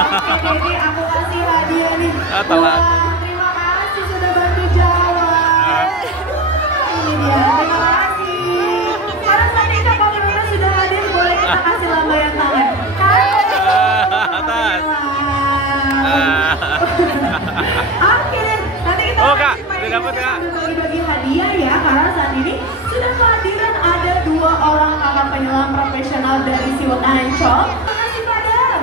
Oke, aku kasih hadiah nih. Telat. Wah, terima kasih sudah bantu jawab. Ini dia, terima kasih. Karena saat ini Kak Paulina sudah hadir, boleh kita kasih lambaian tangan. Atas. Oke, nanti kita Kak, udah dapat Kak. bagi hadiah ya, karena saat ini sudah kehadiran ada 2 orang kakak penyelam profesional dari Siwot Ancol. Nasi Padang.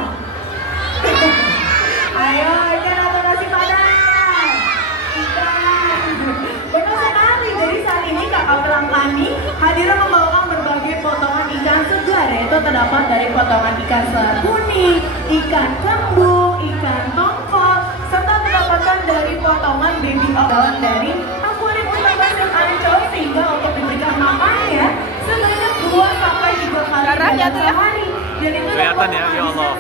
Ayo, ikan atau nasi Padang? Ikan. Benar sekali, jadi saat ini kakak pelang kami hadir membawakan berbagai potongan ikan segar, yaitu terdapat dari potongan ikan selar kuning, ikan kembung, ikan tongkol, serta mendapatkan dari potongan baby oil dari akuarium utama Siwot Ancol, sehingga untuk diberikan makannya sebanyak 2-3 kali dalam sehari. Dan itu kelihatan ya, ya Allah.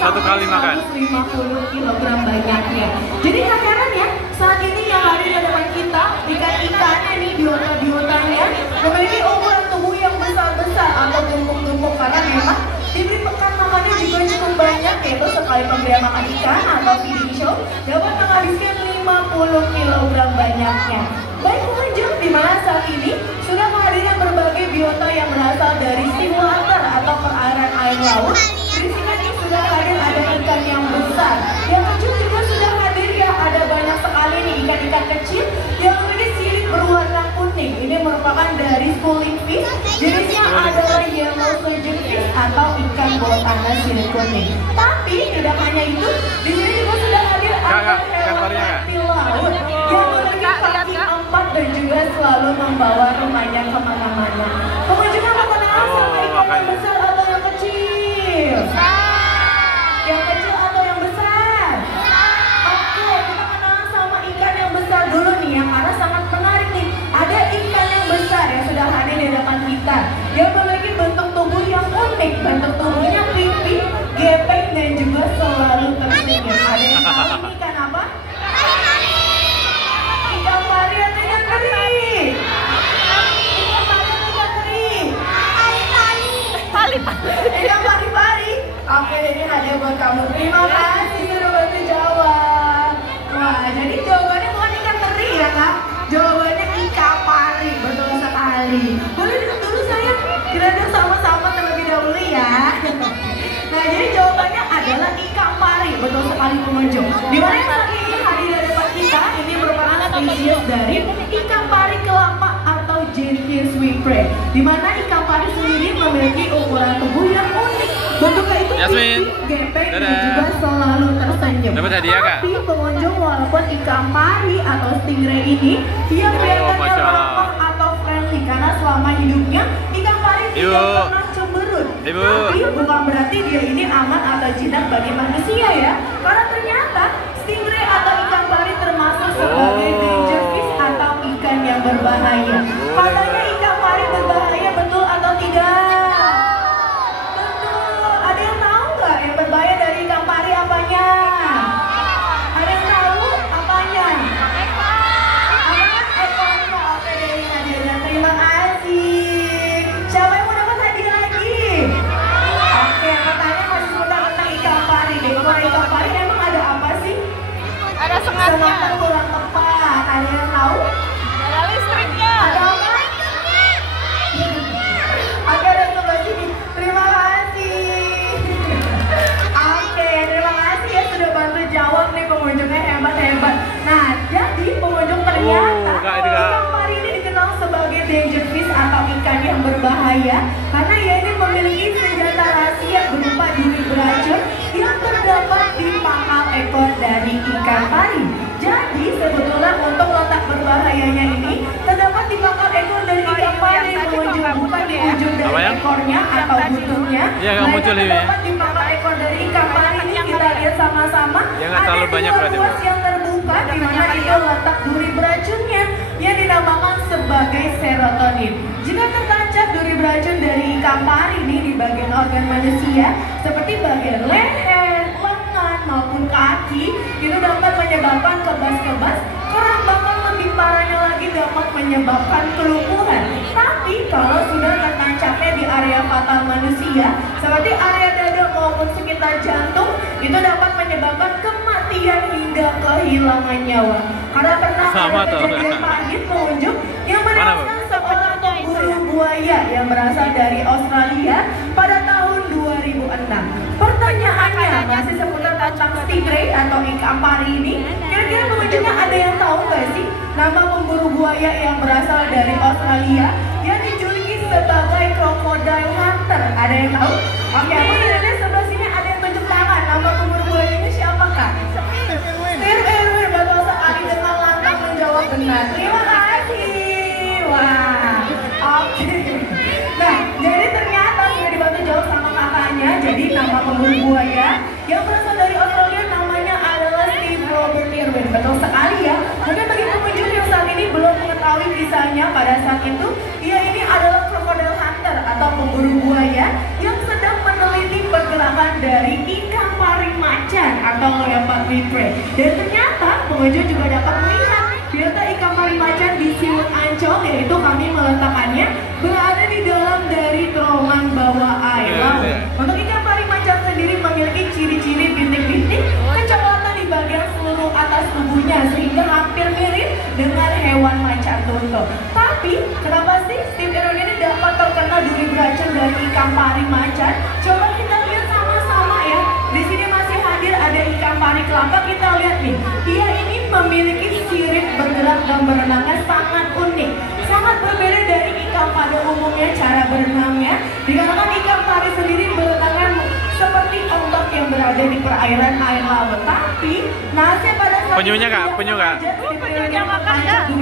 Satu kali makan. 150 kg banyaknya. Jadi gak heran ya, saat ini yang ada di hadapan kita, ikan-ikannya nih, biota-biotanya memiliki ukuran tubuh yang besar-besar atau tumpuk-tumpuk, karena memang diberi pekan makannya juga cukup banyak, yaitu sekali pemberian makan ikan atau feeding show dapat menghabiskan 50 kg banyaknya. Baik pengunjung, di mana saat ini sudah menghadirkan berbagai biota yang berasal dari seawater atau perairan air laut. Di sini sudah hadir ada ikan yang besar, yang kecil juga sudah hadir ya. Ada banyak sekali nih ikan-ikan kecil yang memiliki sirip berwarna kuning. Ini merupakan dari schooling fish, jenisnya adalah yellow surgeon fish atau ikan bawah tanah sirip kuning. Tapi tidak hanya itu, di sini juga sudah hadir ada hewan reptil laut yang memiliki kaki 4 dan juga selalu membawa rumahnya kemana-mana. Pengunjung mau kenalan sama ikan yang besar atau yang kecil? Yang kecil atau yang besar? Oke, kita kenalan sama ikan yang besar dulu nih ya, karena sangat menarik nih. Ada ikan yang besar yang sudah hadir di depan kita. Dia memiliki bentuk tubuh yang unik, bentuk tubuhnya pipi, gepeng dan juga selalu tersenyum. Ada yang tahu ini ikan apa? Ikan pari atau ikan teri? Ikan pari atau ikan teri? Ikan pari-pari. Oke, ini hadiah buat kamu. Terima kasih sudah bantu jawab. Wah, jadi jawabannya bukan ikan teri ya Kak? Jawabannya ikan pari, betul sekali. Boleh duduk dulu sayang, kita duduk sama-sama terlebih dahulu ya. Nah, jadi jawabannya adalah ikan pari, betul sekali pengunjung. Dimana yang saat ini hadir di depan kita, ini merupakan spesies dari ikan pari kelapa atau Genghis Wipre. Dimana ikan pari sendiri memiliki ukuran tubuh yang unik. Bentuknya itu Yasmin, gepeng dan juga selalu tersenyum. Dapat hadiah Kak? Tapi pengunjung walaupun ikan pari atau stingray ini dia kelihatannya ramah atau friendly, karena selama hidupnya ikan pari tidak pernah cemberut. Tapi bukan berarti dia ini aman atau jinak bagi manusia ya. Karena ternyata stingray atau ikan pari termasuk sebagai danger fish atau ikan yang berbahaya. Katanya ikan pari berbahaya, betul atau tidak? Betul. Ada yang tahu nggak yang berbahaya dari ikan pari apanya? Ada yang tahu apanya? Ekornya. Oke, ini hadiahnya. Terima kasih. Siapa yang mau dapat hadiah lagi? Oke, pertanyaan masih seputar tentang ikan pari. Kalau ikan pari emang ada apa sih? Ada sengatnya. Sengat kurang tepat. Ada yang tahu? Ada listriknya. Ada apa? Oke, ada sebelah sini. Terima kasih. Oke, terima kasih ya sudah bantu jawab nih, pengunjungnya hebat-hebat. Nah, jadi pengunjung ternyata ikan pari ini dikenal sebagai danger fish atau ikan yang berbahaya karena ia ini memiliki senjata rahasia berupa duri beracun yang terdapat di pangkal ekor dari ikan pari. Jadi sebetulnya untuk letak berbahayanya ini terdapat di pangkal ekor dari ikan pari, pengunjung, bukan di ujung dari ekornya atau buntutnya. Mereka terdapat di pangkal ekor dari ikan pari ini. Kita lihat sama-sama. Ada dua ruas yang terbuka di mana itu letak duri beracunnya yang dinamakan sebagai serotonin. Jika tertancap duri beracun dari ikan pari ini di bagian organ manusia seperti bagian leher, lengan maupun kaki, itu dapat menyebabkan kebas-kebas. Orang bahkan lebih parahnya lagi dapat menyebabkan kelumpuhan. Tapi kalau sudah tertancapnya di area fatal manusia seperti area dada maupun sekitar jantung, itu dapat menyebabkan kematian hingga kehilangan nyawa. Karena pernah Sama ada tuh. kejadian pahit pengunjung yang menewaskan seorang pemburu buaya yang berasal dari Australia pada tahun 2006. Pertanyaannya masih seputar tentang stingray atau ikan pari ini. Kira-kira pengunjungnya ada yang tahu nggak sih nama pemburu buaya yang berasal dari Australia yang dijuluki sebagai crocodile hunter? Ada yang tahu? Oke, aku lihat sebelah sini ada yang tunjuk tangan. Nama pemburu buaya ini siapakah? Steve Irwin, betul sekali dengan lantang menjawab benar. Terima kasih. Wah, oke. Nah, jadi ternyata sudah dibantu jawab sama kakaknya. Jadi nama pemburu buaya yang berasal dari Australia namanya adalah Steve Robert Irwin. Betul sekali ya. Mungkin bagi pengunjung yang saat ini belum mengetahui kisahnya pada saat itu, ia ini adalah crocodile hunter atau pemburu buaya yang sedang meneliti pergerakan dari ikan pari macan atau leopard prey. Dan ternyata pengunjung juga dapat melihat biota ikan pari macan di Siwut Ancol, yaitu kami meletakkannya berada di dalam dari terowongan bawah air laut. Untuk ikan pari macan sendiri memiliki ciri-ciri bintik-bintik kecoklatan di bagian seluruh atas tubuhnya sehingga hampir mirip dengan hewan macan tutul. Tapi kenapa sih Steve Irwin ini dapat terkena duri beracun dari ikan pari macan? Coba kita lihat sama-sama ya. Di sini masih hadir ada ikan pari kelapa. Kita lihat nih, dia ini memiliki sirip bergerak dan berenangnya sangat unik, sangat berbeda dari ikan pada umumnya cara berenangnya. Dikarenakan ikan pari sendiri berenangnya seperti ombak yang berada di perairan air laut. Tapi nasib pada saat Penyunya kak, penyu kak. Penyunya makan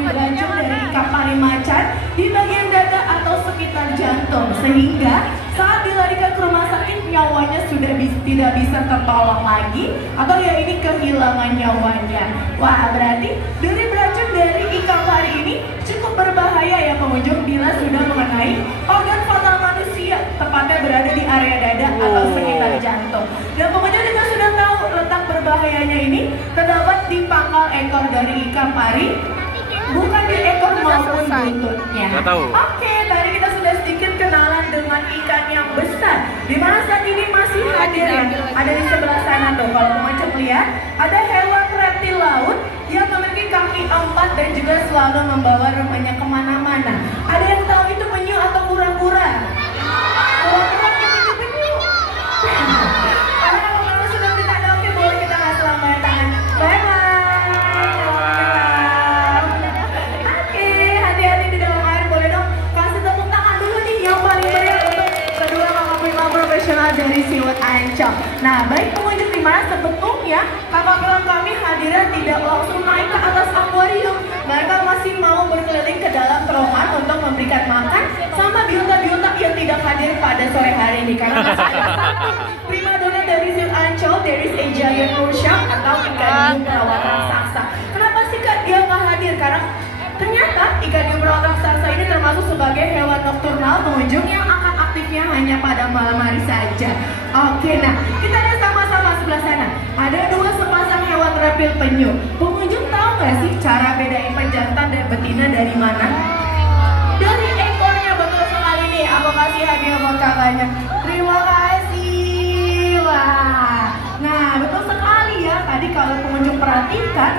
beracun dari ikan pari macan di bagian dada atau sekitar jantung, sehingga saat dilarikan ke rumah sakit nyawanya sudah tidak bisa tertolong lagi, atau ya ini kehilangan nyawanya. Wah, berarti duri beracun dari ikan pari ini cukup berbahaya ya pengunjung bila sudah mengenai organ fatal manusia, tepatnya berada di area dada atau sekitar jantung. Dan pengunjung juga sudah tahu letak berbahayanya ini terdapat di pangkal ekor dari ikan pari, bukan di ekor maupun buntutnya. Nggak tahu. Oke, tadi kita sudah sedikit kenalan dengan ikan yang besar, di mana saat ini masih hadir ya. Ada di sebelah sana tuh, kalau pengunjung lihat, ada hewan reptil laut yang memiliki kaki 4 dan juga selalu membawa remanya kemana-mana. Ada yang tahu itu penyu atau kura-kura? Kura-kura itu penyu. Karena kalau memang sudah kita ada, oke boleh kita ngasih lambaian tangan. Oke, hati-hati di dalam air. Boleh dong kasih tepuk tangan dulu nih yang paling meriah untuk kedua kakak prima profesional dari Siwut Ancol. Nah, baik pengunjung, di mana sebetulnya kakak kelam kami hadirnya tidak langsung naik ke atas akuarium. Mereka masih mau berkeliling ke dalam terowongan untuk memberikan makan sama biota-biota yang tidak hadir pada sore hari ini. Karena masih ada satu prima dona dari Siwut Ancol, there is a giant shark atau ikan hiu perawat raksasa. Kenapa sih kak dia nggak hadir? Karena ternyata ikan hiu perawat raksasa ini termasuk sebagai hewan nokturnal pengunjung yang akan aktifnya hanya pada malam hari saja. Oke, nah kita lihat sama-sama sebelah sana. Ada dua sepasang hewan reptil penyu. Pengunjung tahu nggak sih cara bedain pejantan dan betina dari mana? Dari ekornya, betul sekali nih. Aku kasih hadiah buat kakaknya. Terima kasih. Wah, nah betul sekali ya. Tadi kalau pengunjung perhatikan,